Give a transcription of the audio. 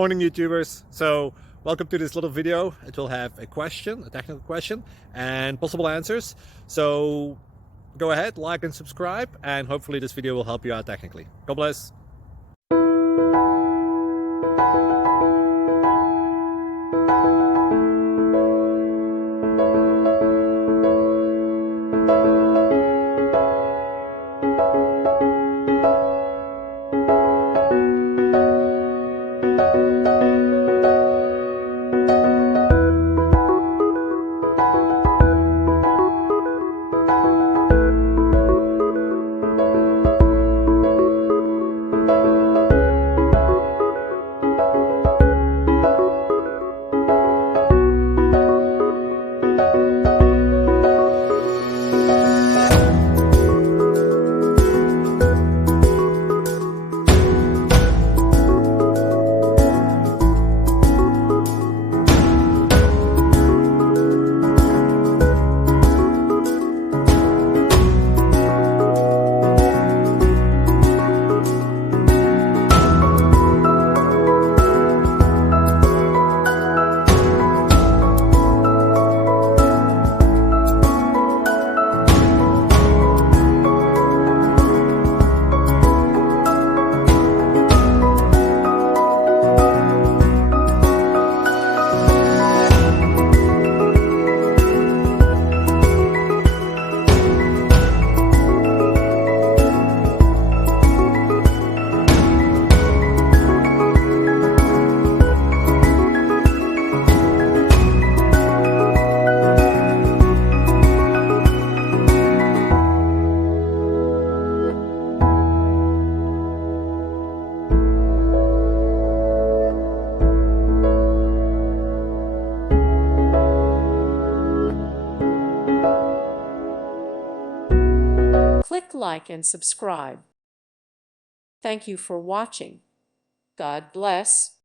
Morning YouTubers. So welcome to this little video. It will have a question, a technical question, and possible answers. So go ahead, like and subscribe, and hopefully this video will help you out technically. God bless. Click like and subscribe. Thank you for watching. God bless.